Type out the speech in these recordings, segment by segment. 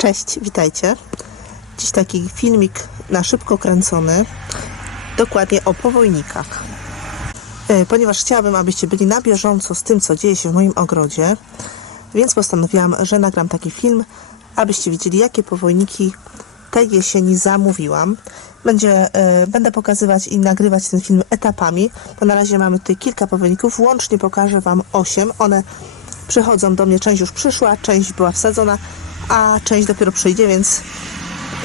Cześć, witajcie. Dziś taki filmik na szybko kręcony, dokładnie o powojnikach. E, Ponieważ chciałabym, abyście byli na bieżąco z tym, co dzieje się w moim ogrodzie, więc postanowiłam, że nagram taki film, abyście widzieli, jakie powojniki tej jesieni zamówiłam. Będzie, e, będę pokazywać i nagrywać ten film etapami, bo na razie mamy tutaj kilka powojników. Łącznie pokażę Wam 8. One przychodzą do mnie, część już przyszła, część była wsadzona, a część dopiero przyjdzie, więc,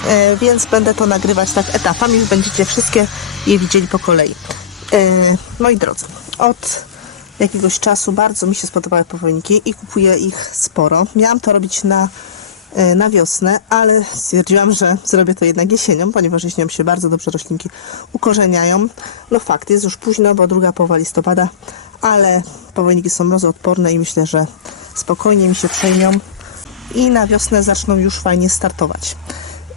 e, więc będę to nagrywać tak etapami, będziecie wszystkie je widzieli po kolei. E, moi drodzy, od jakiegoś czasu bardzo mi się spodobały powolniki i kupuję ich sporo. Miałam to robić na, e, na wiosnę, ale stwierdziłam, że zrobię to jednak jesienią, ponieważ jesienią się bardzo dobrze roślinki ukorzeniają. No fakt, jest już późno, bo druga połowa listopada, ale powolniki są mrozoodporne i myślę, że spokojnie mi się przejmią i na wiosnę zaczną już fajnie startować.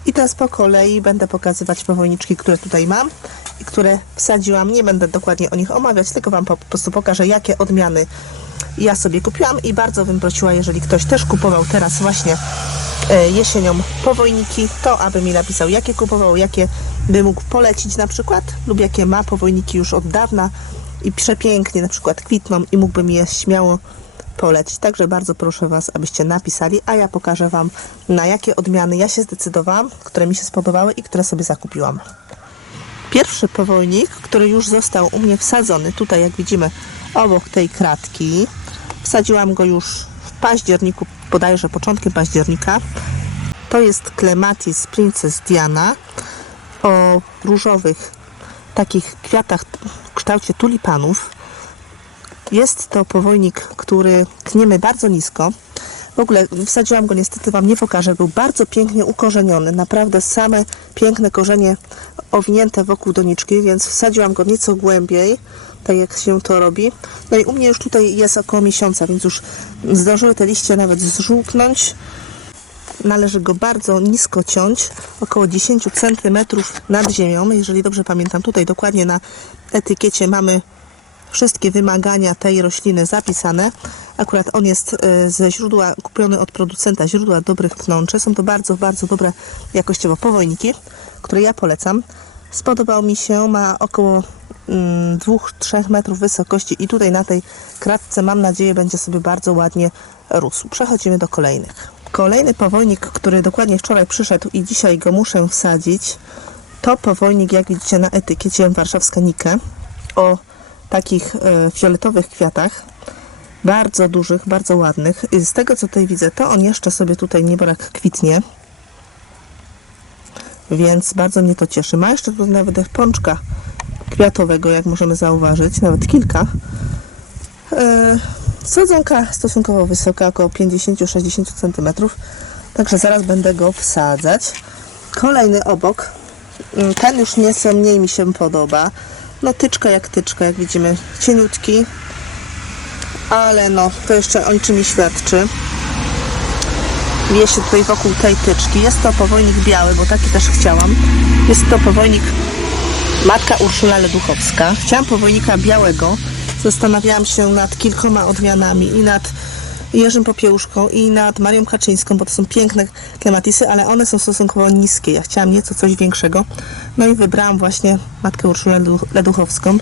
I teraz po kolei będę pokazywać powolniczki, które tutaj mam i które wsadziłam. Nie będę dokładnie o nich omawiać, tylko Wam po prostu pokażę, jakie odmiany ja sobie kupiłam i bardzo bym prosiła, jeżeli ktoś też kupował teraz właśnie e, jesienią powojniki, to aby mi napisał, jakie kupował, jakie by mógł polecić na przykład, lub jakie ma powojniki już od dawna i przepięknie na przykład kwitną i mógłby mi je śmiało polecić. Także bardzo proszę Was, abyście napisali, a ja pokażę Wam, na jakie odmiany ja się zdecydowałam, które mi się spodobały i które sobie zakupiłam. Pierwszy powojnik, który już został u mnie wsadzony, tutaj jak widzimy obok tej kratki, wsadziłam go już w październiku, bodajże początkiem października. To jest Clematis Princess Diana o różowych takich kwiatach w kształcie tulipanów. Jest to powojnik, który tniemy bardzo nisko. W ogóle wsadziłam go, niestety Wam nie pokażę. Był bardzo pięknie ukorzeniony. Naprawdę same piękne korzenie owinięte wokół doniczki, więc wsadziłam go nieco głębiej, tak jak się to robi. No i u mnie już tutaj jest około miesiąca, więc już zdążyły te liście nawet zżółknąć. Należy go bardzo nisko ciąć, około 10 cm nad ziemią. Jeżeli dobrze pamiętam, tutaj dokładnie na etykiecie mamy wszystkie wymagania tej rośliny zapisane. Akurat on jest e, ze źródła, kupiony od producenta źródła dobrych pnączy. Są to bardzo, bardzo dobre jakościowo powojniki, które ja polecam. Spodobał mi się, ma około 2-3 metrów wysokości i tutaj na tej kratce mam nadzieję będzie sobie bardzo ładnie rósł. Przechodzimy do kolejnych. Kolejny powojnik, który dokładnie wczoraj przyszedł i dzisiaj go muszę wsadzić, to powojnik, jak widzicie na etykiecie warszawska Nike o takich e, fioletowych kwiatach. Bardzo dużych, bardzo ładnych. Z tego co tutaj widzę, to on jeszcze sobie tutaj nieborak kwitnie. Więc bardzo mnie to cieszy. Ma jeszcze tutaj nawet pączka kwiatowego, jak możemy zauważyć, nawet kilka. E, sadzonka stosunkowo wysoka, około 50-60 cm. Także zaraz będę go wsadzać. Kolejny obok. Mm, Ten już nieco mniej mi się podoba. No tyczka jak tyczka, jak widzimy. Cieniutki. Ale no, to jeszcze o niczym nie świadczy. Wie się tutaj wokół tej tyczki. Jest to powojnik biały, bo taki też chciałam. Jest to powojnik Matka Urszula Leduchowska. Chciałam powojnika białego. Zastanawiałam się nad kilkoma odmianami i nad Jerzym Popiełuszką i nad Marią Kaczyńską, bo to są piękne klematisy, ale one są stosunkowo niskie. Ja chciałam nieco coś większego. No i wybrałam właśnie Matkę Urszulę Ledu- Leduchowską.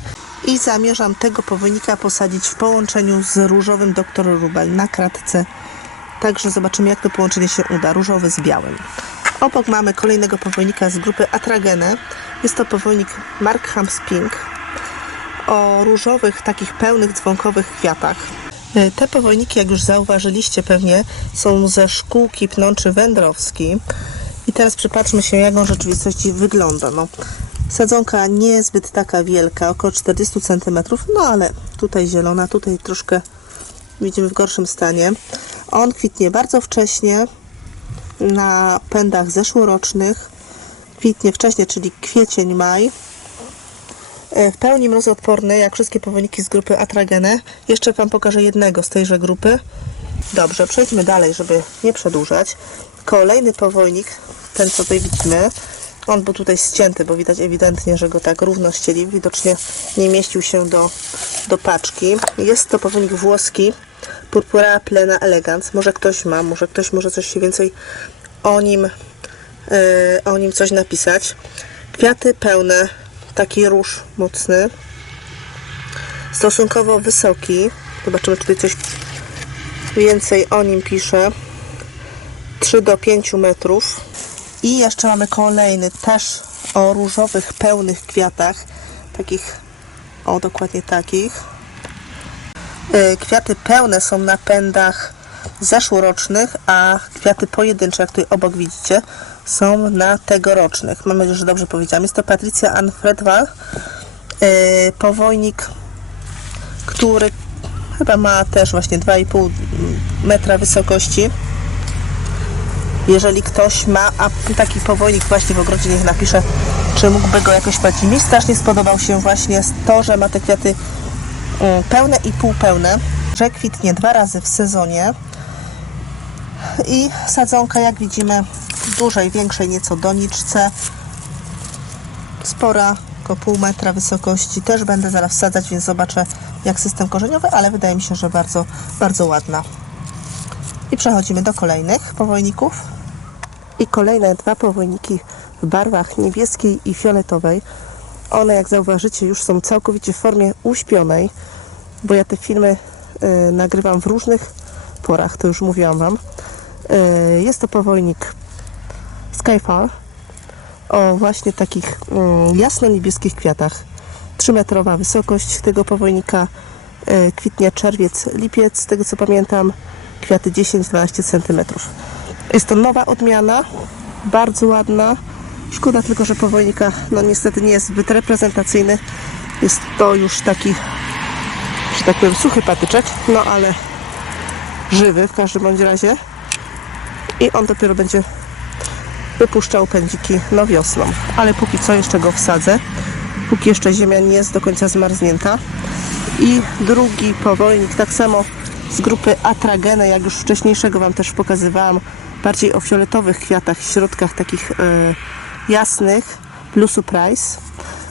I zamierzam tego powojnika posadzić w połączeniu z różowym Dr. Rubel na kratce. Także zobaczymy, jak to połączenie się uda. Różowy z białym. Obok mamy kolejnego powojnika z grupy Atragene. Jest to powojnik Markhams Pink o różowych, takich pełnych, dzwonkowych kwiatach. Y, Te powojniki, jak już zauważyliście pewnie, są ze szkółki pnączy wędrowski. I teraz przypatrzmy się, jak on w rzeczywistości wygląda. No, sadzonka niezbyt taka wielka, około 40 cm, no ale tutaj zielona, tutaj troszkę widzimy w gorszym stanie. On kwitnie bardzo wcześnie, na pędach zeszłorocznych. Kwitnie wcześniej, czyli kwiecień, maj. E, W pełni mrozoodporny, jak wszystkie powolniki z grupy Atragene. Jeszcze Wam pokażę jednego z tejże grupy. Dobrze, przejdźmy dalej, żeby nie przedłużać. Kolejny powojnik, ten co tutaj widzimy, on był tutaj ścięty, bo widać ewidentnie, że go tak równo ścieli. Widocznie nie mieścił się do, do paczki. Jest to powolnik włoski, Purpura plena elegans. Może ktoś ma, może ktoś może coś się więcej o nim, yy, o nim coś napisać. Kwiaty pełne, taki róż mocny, stosunkowo wysoki. Zobaczymy, tutaj coś więcej o nim pisze. 3 do 5 metrów. I jeszcze mamy kolejny, też o różowych, pełnych kwiatach. Takich, o dokładnie takich. Y, Kwiaty pełne są na pędach zeszłorocznych, a kwiaty pojedyncze, jak tutaj obok widzicie, są na tegorocznych. Mam nadzieję, że dobrze powiedziałam. Jest to Patricia Ann Fredwal, y, powojnik, który chyba ma też właśnie 2,5 metra wysokości. Jeżeli ktoś ma taki powojnik właśnie w ogrodzie, niech napisze, czy mógłby go jakoś płacić. Mi strasznie spodobał się właśnie to, że ma te kwiaty mm, pełne i półpełne, że kwitnie dwa razy w sezonie i sadzonka, jak widzimy, dużej, większej nieco doniczce, spora, około pół metra wysokości. Też będę zaraz wsadzać, więc zobaczę jak system korzeniowy, ale wydaje mi się, że bardzo, bardzo ładna. I przechodzimy do kolejnych powojników. I kolejne dwa powojniki w barwach niebieskiej i fioletowej. One, jak zauważycie, już są całkowicie w formie uśpionej, bo ja te filmy y, nagrywam w różnych porach, to już mówiłam Wam. Y, jest to powojnik Skyfall o właśnie takich mm, jasno-niebieskich kwiatach. 3-metrowa wysokość tego powojnika, y, kwitnie czerwiec, lipiec, z tego co pamiętam, kwiaty 10-12 cm. Jest to nowa odmiana, bardzo ładna. Szkoda tylko, że powojnika no niestety nie jest zbyt reprezentacyjny. Jest to już taki, że tak powiem, suchy patyczek, no ale żywy w każdym bądź razie. I on dopiero będzie wypuszczał pędziki no wiosną. Ale póki co jeszcze go wsadzę. Póki jeszcze ziemia nie jest do końca zmarznięta. I drugi powojnik, tak samo z grupy Atragene, jak już wcześniejszego Wam też pokazywałam, bardziej o fioletowych kwiatach, środkach takich e, jasnych, Blue Surprise.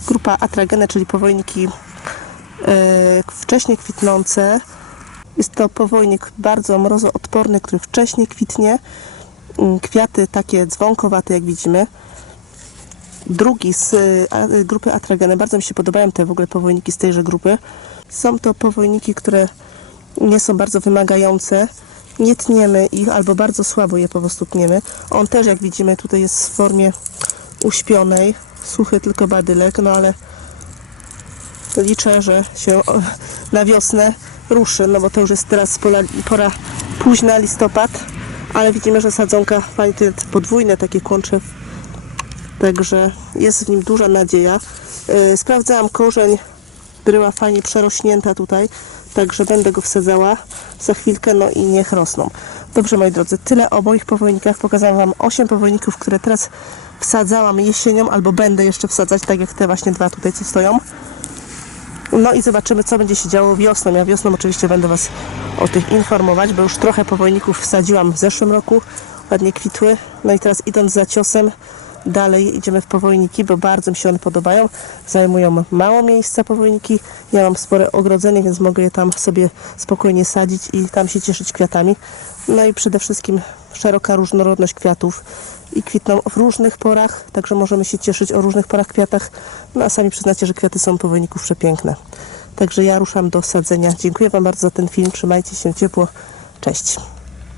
Grupa Atragene, czyli powojniki e, wcześnie kwitnące. Jest to powojnik bardzo mrozoodporny, który wcześnie kwitnie. Mm, Kwiaty takie dzwonkowate, jak widzimy. Drugi z y, a- grupy Atragene. Bardzo mi się podobają te w ogóle powojniki z tejże grupy. Są to powojniki, które nie są bardzo wymagające. Nie tniemy ich albo bardzo słabo je po prostu tniemy. On też, jak widzimy, tutaj jest w formie uśpionej. Suchy tylko badylek, no ale liczę, że się na wiosnę ruszy, no bo to już jest teraz pora, pora późna, listopad, ale widzimy, że sadzonka fajnie te podwójne takie kłącze, także jest w nim duża nadzieja. Yy, sprawdzałam korzeń, bryła fajnie przerośnięta tutaj, także będę go wsadzała za chwilkę, no i niech rosną. Dobrze, moi drodzy, tyle o moich powojnikach. Pokazałam Wam 8 powojników, które teraz wsadzałam jesienią, albo będę jeszcze wsadzać, tak jak te właśnie dwa tutaj, co stoją. No i zobaczymy, co będzie się działo wiosną. Ja wiosną oczywiście będę Was o tych informować, bo już trochę powojników wsadziłam w zeszłym roku. Ładnie kwitły. No i teraz idąc za ciosem, dalej idziemy w powojniki, bo bardzo mi się one podobają. Zajmują mało miejsca powojniki. Ja mam spore ogrodzenie, więc mogę je tam sobie spokojnie sadzić i tam się cieszyć kwiatami. No i przede wszystkim szeroka różnorodność kwiatów i kwitną w różnych porach, także możemy się cieszyć o różnych porach kwiatach. No a sami przyznacie, że kwiaty są powojników przepiękne. Także ja ruszam do sadzenia. Dziękuję Wam bardzo za ten film. Trzymajcie się ciepło. Cześć.